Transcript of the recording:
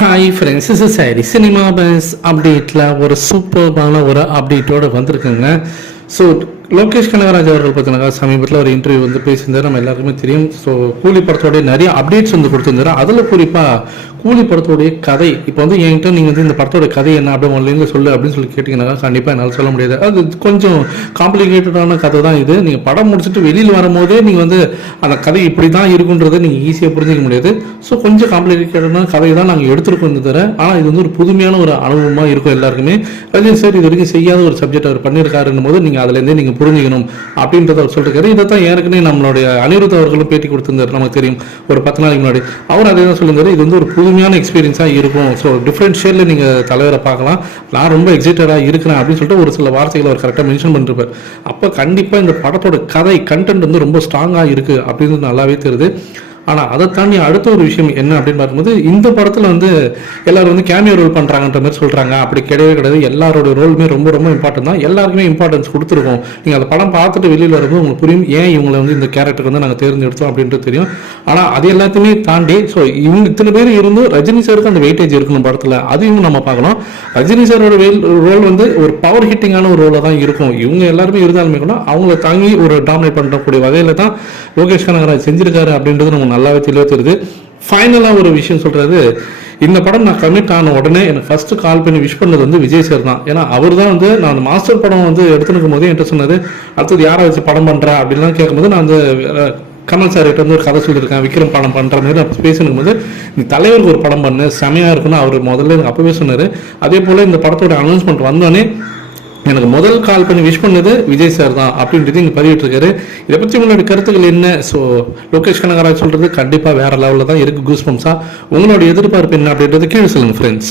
Hi friends, is sorry cinema bus அப்டேட்டில் ஒரு சூப்பர்பான ஒரு அப்டேட்டோடு வந்திருக்குங்க. ஸோ லோகேஷ் கனகராஜ் அவர்கள் பார்த்தீங்கன்னா சமீபத்தில் ஒரு இன்டர்வியூ வந்து பேசியிருந்தார், நம்ம எல்லாருக்குமே தெரியும். ஸோ கூலி படத்தோடைய நிறைய அப்டேட்ஸ் வந்து கொடுத்துருந்தாரு. அதில் குறிப்பாக கூலி படத்தோடைய கதை இப்போ வந்து என்கிட்ட நீங்கள் வந்து இந்த படத்தோட கதை என்ன அப்படி ஒன்லைனில் சொல்லு அப்படின்னு சொல்லி கேட்டிங்கன்னா கண்டிப்பாக என்னால் சொல்ல முடியாது. அது கொஞ்சம் காம்ப்ளிகேட்டடான கதை தான். இது நீங்கள் படம் முடிச்சுட்டு வெளியில் வரும்போதே நீங்கள் வந்து அந்த கதை இப்படி தான் இருக்குன்றதை நீங்கள் ஈஸியாக புரிஞ்சிக்க முடியாது. ஸோ கொஞ்சம் காம்ப்ளிகேட்டடான கதையை தான் நாங்கள் எடுத்துருக்கோம் தர. ஆனால் இது வந்து ஒரு புதுமையான ஒரு அனுபவமாக இருக்கும் எல்லாருக்குமே. ரஜினி சார் இது வரைக்கும் செய்யாத ஒரு சப்ஜெக்ட் அவர் பண்ணியிருக்காருன்னும் போது நீங்கள் அதுலேருந்தே நீங்கள் புரிஞ்சுக்கணும் அப்படின்றத அவர் சொல்லிருக்காரு. இதை தான் ஏற்கனவே நம்மளுடைய அனிருத் அவர்களும் பேட்டி கொடுத்திருந்தார், நமக்கு தெரியும், ஒரு 10 நாளைக்கு முன்னாடி. அவர் அதே தான் சொல்லியிருந்தாரு, இது வந்து ஒரு புதுமையான எக்ஸ்பீரியன்ஸாக இருக்கும். ஸோ டிஃப்ரெண்ட் ஷேட்ல நீங்கள் தலைவரை பார்க்கலாம், நான் ரொம்ப எக்ஸைட்டடாக இருக்கிறேன் அப்படின்னு சொல்லிட்டு ஒரு சில வார்த்தைகளை அவர் கரெக்டாக மென்ஷன் பண்ணிருப்பார். அப்போ கண்டிப்பாக இந்த படத்தோட கதை கண்டென்ட் வந்து ரொம்ப ஸ்ட்ராங்காக இருக்குது அப்படின்னு நல்லாவே தெரியுது. ஆனால் அதை தாண்டி அடுத்த ஒரு விஷயம் என்ன அப்படின்னு பார்க்கும்போது, இந்த படத்தில் வந்து எல்லாரும் வந்து கேமியோ ரோல் பண்ணுறாங்கன்ற மாதிரி சொல்கிறாங்க. அப்படி கிடையவே கிடையாது. எல்லாரோட ரோலுமே ரொம்ப ரொம்ப இம்பார்ட்டன்ட் தான். எல்லாருக்குமே இம்பார்ட்டன்ஸ் கொடுத்துருக்கோம். நீங்கள் அந்த படம் பார்த்துட்டு வெளியில் வரும்போது உங்களுக்கு புரியும் ஏன் இவங்களை வந்து இந்த கேரக்டருக்கு வந்து நாங்கள் தேர்ந்தெடுத்தோம் அப்படின்றது தெரியும். ஆனால் அது எல்லாத்தையுமே தாண்டி ஸோ இவங்க இத்தனை பேர் இருந்தும் ரஜினி சாருக்கு அந்த வெயிட்டேஜ் இருக்கணும் படத்தில், அதையும் நம்ம பார்க்கணும். ரஜினி சாரோட ரோல் வந்து ஒரு பவர் ஹிட்டிங்கான ஒரு ரோலாக தான் இருக்கும். இவங்க எல்லாருமே இருந்தாலுமே கூட அவங்கள தாங்கி ஒரு டாமினேட் பண்ணக்கூடிய வகையில் தான் லோகேஷ் கனகராஜ் செஞ்சிருக்காரு அப்படின்றது நம்ம நல்லாவே தெளிவாக தெரியுது. ஃபைனலாக ஒரு விஷயம் சொல்கிறது, இந்த படம் நான் கமிட் ஆன உடனே எனக்கு ஃபர்ஸ்ட் கால் பண்ணி விஷ் பண்ணது வந்து விஜய் சார் தான். ஏன்னா அவர் தான் வந்து நான் மாஸ்டர் படம் வந்து எடுத்துனுக்கும் போதே என்கிட்ட சொன்னது, அடுத்தது யாரை வச்சு படம் பண்ணுறா அப்படின்லாம் கேட்கும்போது நான் அந்த கமல் சார் கிட்ட வந்து ஒரு கதை சொல்லியிருக்கேன், விக்ரம் படம் பண்ணுற மாதிரி நான் பேசினுக்கும் போது நீ தலைவருக்கு ஒரு படம் பண்ணு செமையாக இருக்குன்னு அவர் முதல்ல எனக்கு அப்பவே சொன்னார். அதே போல் இந்த படத்தோட அனௌன்ஸ்மெண்ட் வந்தோடனே எனக்கு முதல் கால் பண்ணி விஷ் பண்ணது விஜய் சார் தான் அப்படின்றது இங்கே பதிவிட்டிருக்காரு. இதை பற்றி உங்களோட கருத்துக்கள் என்ன? ஸோ லோகேஷ் கனகராஜ் சொல்கிறது கண்டிப்பாக வேறு லெவலில் தான் இருக்குது, கூஸ்பம்ஸாக. உங்களோட எதிர்பார்ப்பு என்ன அப்படின்றது கீழே சொல்லுங்கள் ஃப்ரெண்ட்ஸ்.